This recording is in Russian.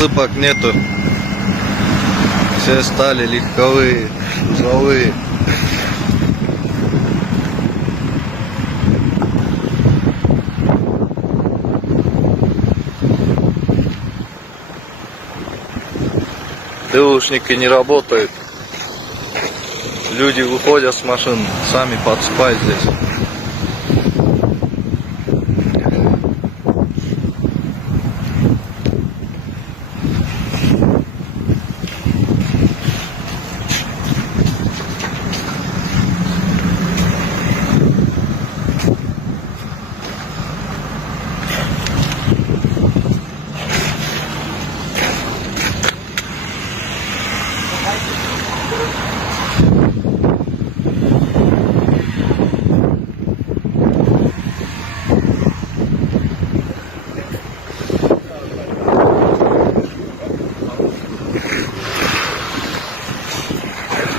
Засыпок нету. Все стали легковые, грузовые. ТУшники не работают. Люди выходят с машин, сами под спать здесь.